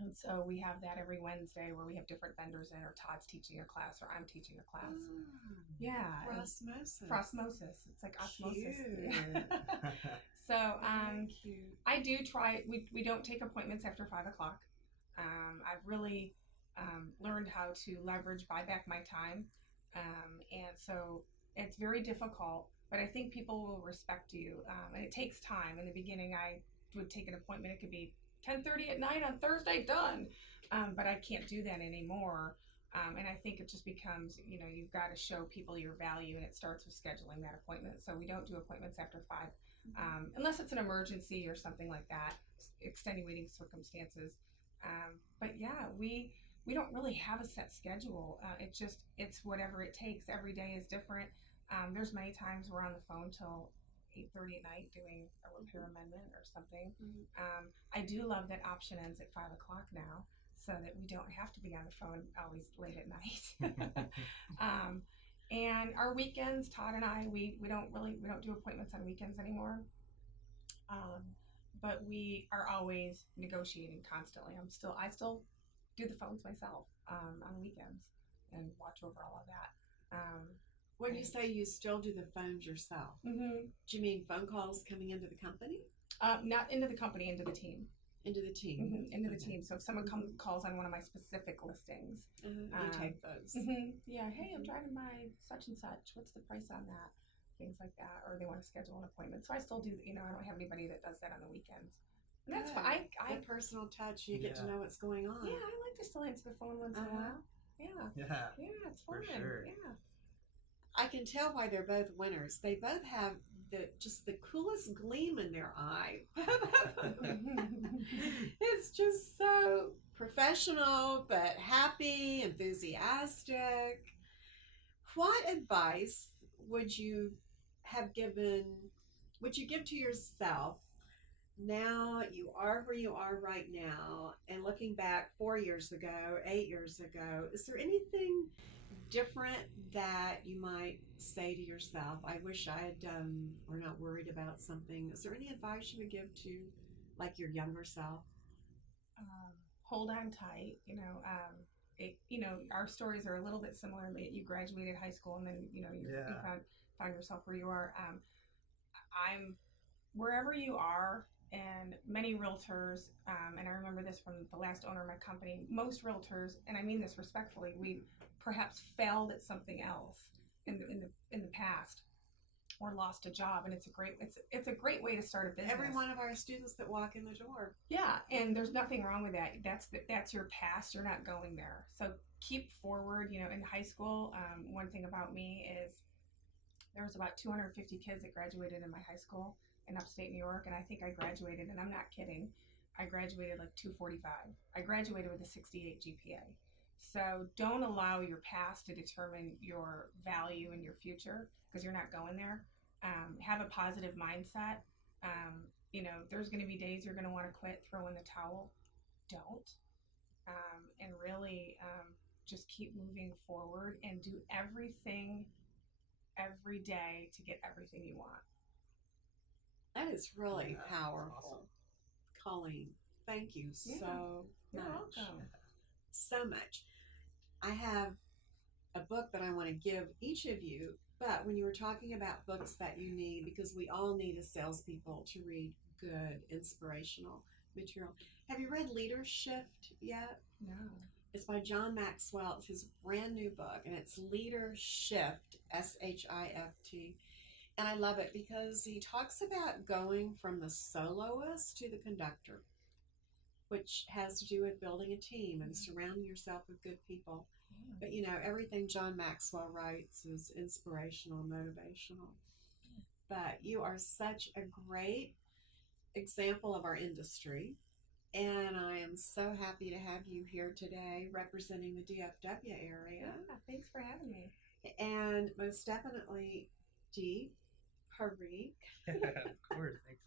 And so we have that every Wednesday where we have different vendors in, or Todd's teaching a class, or I'm teaching a class. Yeah. Frostmosis. It's like osmosis. So I do try, we don't take appointments after 5 o'clock. I've really learned how to leverage, buy back my time. And so it's very difficult, but I think people will respect you. And it takes time. In the beginning, I would take an appointment. It could be 10:30 at night on Thursday, done. But I can't do that anymore. And I think it just becomes, you've got to show people your value, and it starts with scheduling that appointment. So we don't do appointments after 5, unless it's an emergency or something like that, extenuating circumstances. But yeah, we don't really have a set schedule. It's whatever it takes. Every day is different. There's many times we're on the phone till 8:30 at night doing a repair amendment or something. I do love that option ends at 5 o'clock now, so that we don't have to be on the phone always late at night. And our weekends, Todd and I, we don't do appointments on weekends anymore. But we are always negotiating constantly. I still do the phones myself on weekends and watch over all of that. When you say you still do the phones yourself, do you mean phone calls coming into the company? Not into the company, into the team. Into the team. Into the team. So if someone calls on one of my specific listings, you take those. Yeah. Hey, I'm driving by such and such. What's the price on that? Things like that. Or they want to schedule an appointment. So I still do. I don't have anybody that does that on the weekends. And that's fine. I personal touch. You get to know what's going on. Yeah, I like to still answer the phone once in a while. Yeah, it's fun. For sure. Yeah. I can tell why they're both winners. They both have just the coolest gleam in their eye. It's just so professional, but happy, enthusiastic. What advice would you give to yourself now you are where you are right now, and looking back 4 years ago, 8 years ago, is there anything different that you might say to yourself, I wish I had done, or not worried about something? Is there any advice you would give to your younger self? Hold on tight. Our stories are a little bit similar. You graduated high school, and then you found yourself where you are. I'm wherever you are, and many realtors, and I remember this from the last owner of my company. Most realtors, and I mean this respectfully, we perhaps failed at something else in the past, or lost a job, and it's a great way to start a business. Every one of our students that walk in the door. Yeah, and there's nothing wrong with that. That's your past. You're not going there. So keep forward. In high school, one thing about me is there was about 250 kids that graduated in my high school in upstate New York, and I think I graduated, and I'm not kidding, I graduated like 245. I graduated with a 68 GPA. So don't allow your past to determine your value in your future, because you're not going there. Have a positive mindset. There's going to be days you're going to want to quit, throw in the towel. Don't. And really just keep moving forward and do everything every day to get everything you want. That is really powerful. Awesome. Colleen, thank you so You're much. welcome. So much. I have a book that I want to give each of you. But when you were talking about books that you need, because we all need as salespeople to read good, inspirational material. Have you read Leadership yet? No. It's by John Maxwell. It's his brand new book, and it's Leadership, Shift. And I love it because he talks about going from the soloist to the conductor, which has to do with building a team and surrounding yourself with good people. But you know, everything John Maxwell writes is inspirational, motivational. But you are such a great example of our industry. And I am so happy to have you here today representing the DFW area. Yeah, thanks for having me. And most definitely, Deep Parikh. Of course, thanks.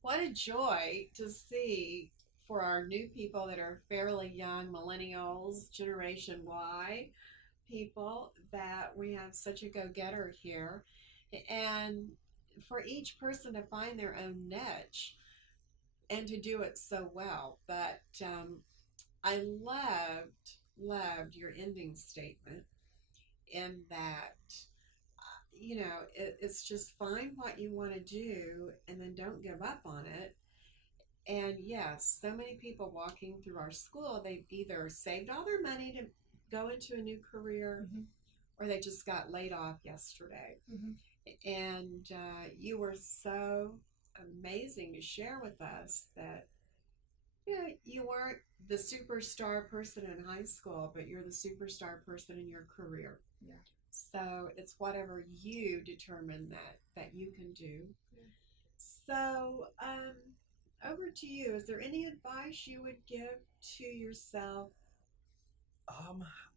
What a joy to see for our new people that are fairly young, millennials, Generation Y people, that we have such a go-getter here. And for each person to find their own niche and to do it so well. But I loved your ending statement in that, you know, it's just find what you want to do and then don't give up on it. And yes, so many people walking through our school, they've either saved all their money to go into a new career, or they just got laid off yesterday. And you were so amazing to share with us that, you know, you weren't the superstar person in high school, but you're the superstar person in your career. Yeah. So it's whatever you determine that you can do. So over to you. Is there any advice you would give to yourself?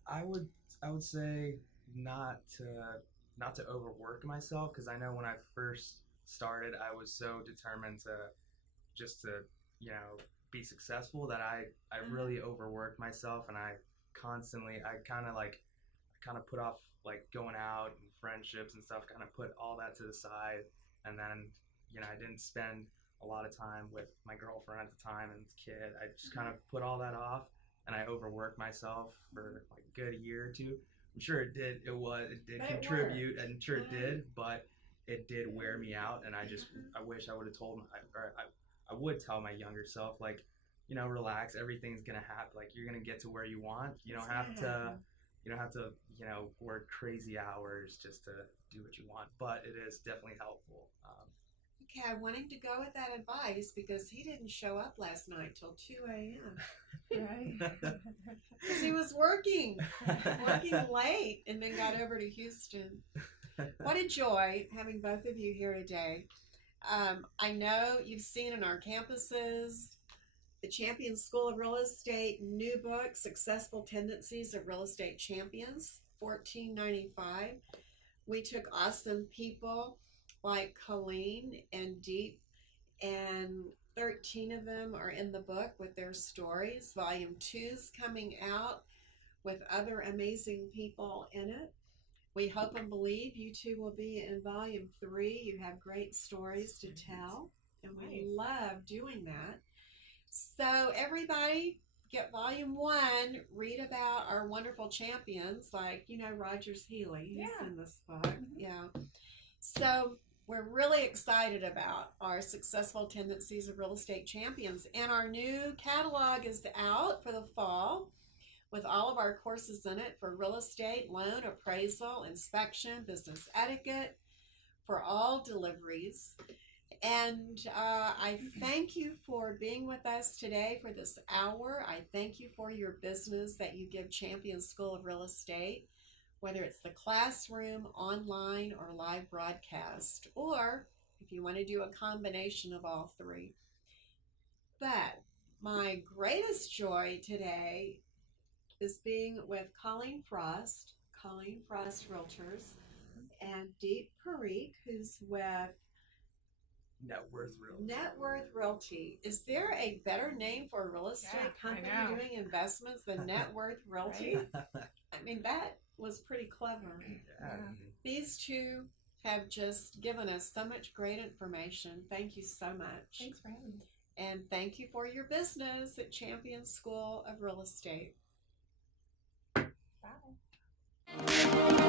I would say not to overwork myself, because I know when I first started, I was so determined to you know, be successful that I really overworked myself, and I kind of put off like going out and friendships and stuff, kind of put all that to the side, and then, you know, I didn't spend a lot of time with my girlfriend at the time and kid. I just kind of put all that off, and I overworked myself for like a good year or two. I'm sure it did contribute, and sure it did, but it did wear me out, and I wish I would have told I would tell my younger self, like, you know, relax, everything's gonna happen, like, you're gonna get to where you want. You don't have to, you know, work crazy hours just to do what you want, but it is definitely helpful. Okay, I want him to go with that advice because he didn't show up last night till 2 a.m. Right. Because he was working late and then got over to Houston. What a joy having both of you here today. I know you've seen in our campuses the Champions School of Real Estate new book, Successful Tendencies of Real Estate Champions, $14.95. We took awesome people like Colleen and Deep, and 13 of them are in the book with their stories. Volume 2's coming out with other amazing people in it. We hope and believe you two will be in Volume 3. You have great stories to tell, and we love doing that. So everybody, get Volume 1, read about our wonderful champions, like, you know, Rogers Healy, he's in this book. Yeah. So we're really excited about our Successful Tendencies of Real Estate Champions, and our new catalog is out for the fall with all of our courses in it for real estate, loan, appraisal, inspection, business etiquette, for all deliveries. And I thank you for being with us today for this hour. I thank you for your business that you give Champions School of Real Estate, whether it's the classroom, online, or live broadcast, or if you want to do a combination of all three. But my greatest joy today is being with Colleen Frost Realtors, and Deep Parikh, who's with NetWorth Realty. Is there a better name for a real estate company doing investments than NetWorth Realty? I mean, that was pretty clever. These two have just given us so much great information. Thank you so much. Thanks for having me. And thank you for your business at Champions School of Real Estate. Bye. you.